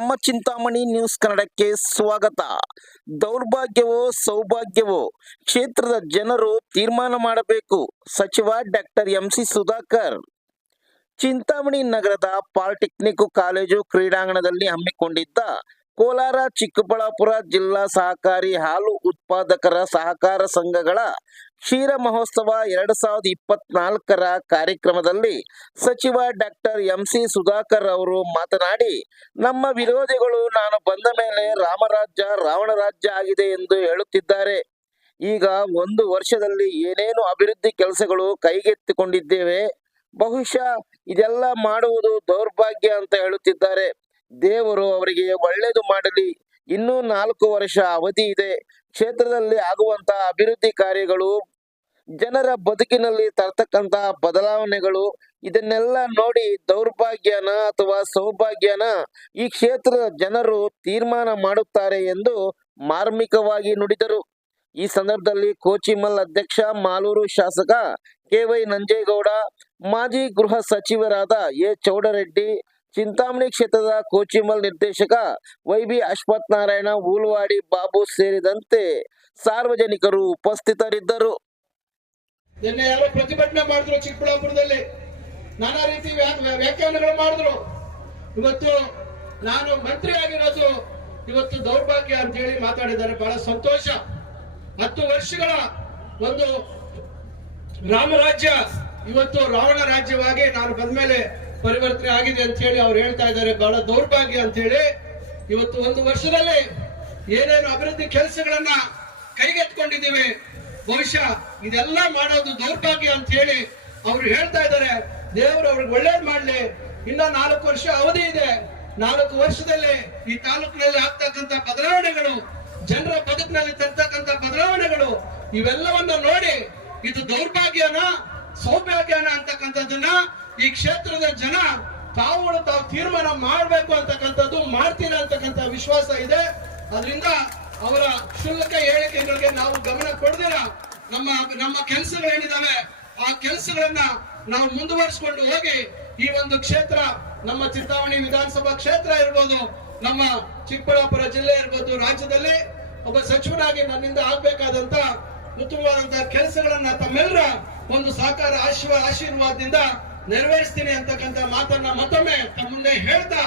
ನಮ್ಮ ಚಿಂತಾಮಣಿ ನ್ಯೂಸ್ ಕನ್ನಡಕ್ಕೆ ಸ್ವಾಗತ. ದೌರ್ಭಾಗ್ಯವೋ ಸೌಭಾಗ್ಯವೋ ಕ್ಷೇತ್ರದ ಜನರು ತೀರ್ಮಾನ ಮಾಡಬೇಕು. ಸಚಿವ ಡಾಕ್ಟರ್ ಎಂಸಿ ಸುಧಾಕರ್. ಚಿಂತಾಮಣಿ ನಗರದ ಪಾಲಿಟೆಕ್ನಿಕ್ ಕಾಲೇಜು ಕ್ರೀಡಾಂಗಣದಲ್ಲಿ ಹಮ್ಮಿಕೊಂಡಿದ್ದ ಕೋಲಾರ ಚಿಕ್ಕಬಳ್ಳಾಪುರ ಜಿಲ್ಲಾ ಸಹಕಾರಿ ಹಾಲು ಉತ್ಪಾದಕರ ಸಹಕಾರ ಸಂಘಗಳ ಕ್ಷೀರ ಮಹೋತ್ಸವ 2024ರ ಕಾರ್ಯಕ್ರಮದಲ್ಲಿ ಸಚಿವ ಡಾಕ್ಟರ್ ಎಂಸಿ ಸುಧಾಕರ್ ಅವರು ಮಾತನಾಡಿ, ನಮ್ಮ ವಿರೋಧಿಗಳು ನಾನು ಬಂದ ಮೇಲೆ ರಾಮರಾಜ್ಯ ರಾವಣ ರಾಜ್ಯ ಆಗಿದೆ ಎಂದು ಹೇಳುತ್ತಿದ್ದಾರೆ. ಈಗ 1 ವರ್ಷದಲ್ಲಿ ಏನೇನು ಅಭಿವೃದ್ಧಿ ಕೆಲಸಗಳು ಕೈಗೆತ್ತಿಕೊಂಡಿದ್ದೇವೆ. ಬಹುಶಃ ಇದೆಲ್ಲ ಮಾಡುವುದು ದೌರ್ಭಾಗ್ಯ ಅಂತ ಹೇಳುತ್ತಿದ್ದಾರೆ. ದೇವರು ಅವರಿಗೆ ಒಳ್ಳೆಯದು ಮಾಡಲಿ. ಇನ್ನೂ 4 ವರ್ಷ ಅವಧಿ ಇದೆ. ಕ್ಷೇತ್ರದಲ್ಲಿ ಆಗುವಂತಹ ಅಭಿವೃದ್ಧಿ ಕಾರ್ಯಗಳು, ಜನರ ಬದುಕಿನಲ್ಲಿ ತರ್ತಕ್ಕಂತಹ ಬದಲಾವಣೆಗಳು, ಇದನ್ನೆಲ್ಲ ನೋಡಿ ದೌರ್ಭಾಗ್ಯನ ಅಥವಾ ಸೌಭಾಗ್ಯನ ಈ ಕ್ಷೇತ್ರದ ಜನರು ತೀರ್ಮಾನ ಮಾಡುತ್ತಾರೆ ಎಂದು ಮಾರ್ಮಿಕವಾಗಿ ನುಡಿದರು. ಈ ಸಂದರ್ಭದಲ್ಲಿ ಕೋಚಿಮಲ್ ಅಧ್ಯಕ್ಷ, ಮಾಲೂರು ಶಾಸಕ ಕೆ.ವೈ. ನಂಜೇಗೌಡ, ಮಾಜಿ ಗೃಹ ಸಚಿವರಾದ ಎ. ಚೌಡರೆಡ್ಡಿ, ಚಿಂತಾಮಣಿ ಕ್ಷೇತ್ರದ ಕೋಚಿಮಲ್ ನಿರ್ದೇಶಕ ವೈ.ಬಿ. ಅಶ್ವಥ್ ನಾರಾಯಣ, ಊಲವಾಡಿ ಬಾಬು ಸೇರಿದಂತೆ ಸಾರ್ವಜನಿಕರು ಉಪಸ್ಥಿತರಿದ್ದರು. ನಿನ್ನೆ ಯಾರೋ ಪ್ರತಿಭಟನೆ ಮಾಡಿದ್ರು, ಚಿಕ್ಕಬಳ್ಳಾಪುರದಲ್ಲಿ ನಾನಾ ರೀತಿ ವ್ಯಾಖ್ಯಾನಗಳು ಮಾಡಿದ್ರು. ಇವತ್ತು ನಾನು ಮಂತ್ರಿ ಆಗಿರೋದು ಇವತ್ತು ದೌರ್ಭಾಗ್ಯ ಅಂತ ಹೇಳಿ ಮಾತಾಡಿದ್ದಾರೆ. ಬಹಳ ಸಂತೋಷ. 10 ವರ್ಷಗಳ ಒಂದು ರಾಮರಾಜ್ಯ ಇವತ್ತು ರಾವಣ ರಾಜ್ಯವಾಗಿ ನಾನು ಬಂದ್ಮೇಲೆ ಪರಿವರ್ತನೆ ಆಗಿದೆ ಅಂತ ಹೇಳಿ ಅವ್ರು ಹೇಳ್ತಾ ಇದ್ದಾರೆ. ಬಹಳ ದೌರ್ಭಾಗ್ಯ ಅಂತ ಹೇಳಿ ಇವತ್ತು 1 ವರ್ಷದಲ್ಲಿ ಏನೇನು ಅಭಿವೃದ್ಧಿ ಕೆಲಸಗಳನ್ನ ಕೈಗೆತ್ಕೊಂಡಿದ್ದೀವಿ, ಬಹುಶಃ ಇದೆಲ್ಲ ಮಾಡೋದು ದೌರ್ಭಾಗ್ಯ ಅಂತ ಹೇಳಿ ಅವ್ರು ಹೇಳ್ತಾ ಇದ್ದಾರೆ. ದೇವರು ಅವ್ರಿಗೆ ಒಳ್ಳೇದ್ ಮಾಡ್ಲಿ. ಇನ್ನ 4 ವರ್ಷ ಅವಧಿ ಇದೆ. 4 ವರ್ಷದಲ್ಲಿ ಈ ತಾಲೂಕಿನಲ್ಲಿ ಆಗ್ತಕ್ಕಂಥ ಬದಲಾವಣೆಗಳು, ಜನರ ಬದುಕಿನಲ್ಲಿ ತರ್ತಕ್ಕಂಥ ಬದಲಾವಣೆಗಳು, ಇವೆಲ್ಲವನ್ನ ನೋಡಿ ಇದು ದೌರ್ಭಾಗ್ಯನ ಸೌಭಾಗ್ಯನ ಅಂತಕ್ಕಂಥದ್ದನ್ನ ಈ ಕ್ಷೇತ್ರದ ಜನ ತಾವು ತೀರ್ಮಾನ ಮಾಡಬೇಕು ಅಂತಕ್ಕಂಥದ್ದು, ಮಾಡ್ತೀರಾ ಅಂತಕ್ಕಂಥ ವಿಶ್ವಾಸ ಇದೆ. ಅದರಿಂದ ಅವರ ಕ್ಷುಲ್ಲಕ ಹೇಳಿಕೆಗಳಿಗೆ ನಾವು ಗಮನ ಕೊಡದಿರ ನಮ್ಮ ಕೆಲಸಗಳೇನಿದಾವೆ ಆ ಕೆಲಸಗಳನ್ನ ನಾವು ಮುಂದುವರಿಸಿಕೊಂಡು ಹೋಗಿ ಈ ಒಂದು ಕ್ಷೇತ್ರ, ನಮ್ಮ ಚಿಂತಾಮಣಿ ವಿಧಾನಸಭಾ ಕ್ಷೇತ್ರ ಇರ್ಬೋದು, ನಮ್ಮ ಚಿಕ್ಕಬಳ್ಳಾಪುರ ಜಿಲ್ಲೆ ಇರ್ಬೋದು, ರಾಜ್ಯದಲ್ಲಿ ಒಬ್ಬ ಸಚಿವನಾಗಿ ನನ್ನಿಂದ ಆಗ್ಬೇಕಾದಂತ ಉತ್ತಮವಾದಂತಹ ಕೆಲಸಗಳನ್ನ ತಮ್ಮೆಲ್ಲರ ಒಂದು ಸಹಕಾರ ಆಶೀರ್ವಾದದಿಂದ ನೆರವೇರಿಸ್ತೀನಿ ಅಂತಕ್ಕಂಥ ಮಾತನ್ನ ಮತ್ತೊಮ್ಮೆ ತಮ್ಮ ಮುಂದೆ ಹೇಳ್ತಾ